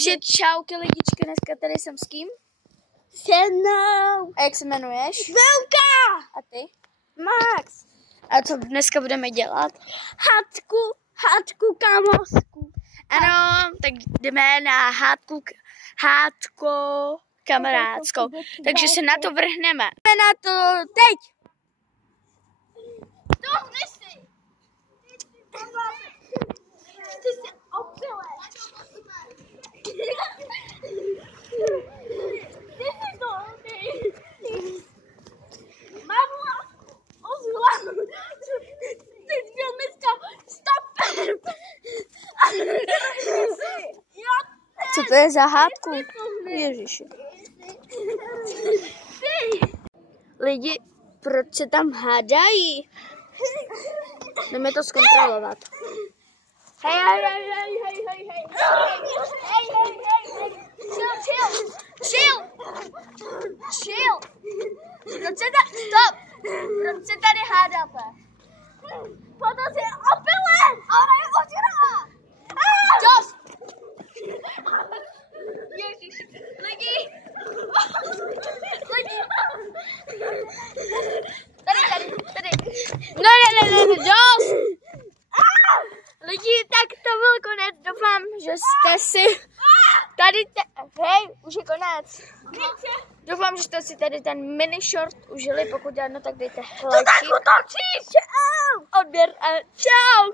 Takže čauky lidičky, dneska tady jsem s kým? Se mnou. A jak se jmenuješ? Velká. A ty? Max. A co dneska budeme dělat? Hádku kamosku. Ano, tak jdeme na hádku kamarádskou. Takže se na to vrhneme. Jdeme na to teď. To nesi. Ty jsi opilé. Ty jsi to Máma ozvala. Ty jsi byl dneska stoper. Co to je za hádku? Ježiši. Lidi, proč se tam hádají? Jdeme to zkontrolovat. Hej. Chill. Proč se tady hádáte? Protože je opilé. Ona je ožralá. Dost. Ježiš. Lidi. Tady. Ne, dost! Lidi, tak to byl konec. Doufám, že jste si hej, už je konec. Doufám, že jste si tady ten mini short užili. Pokud ano, tak dejte lajky, odběr a čau!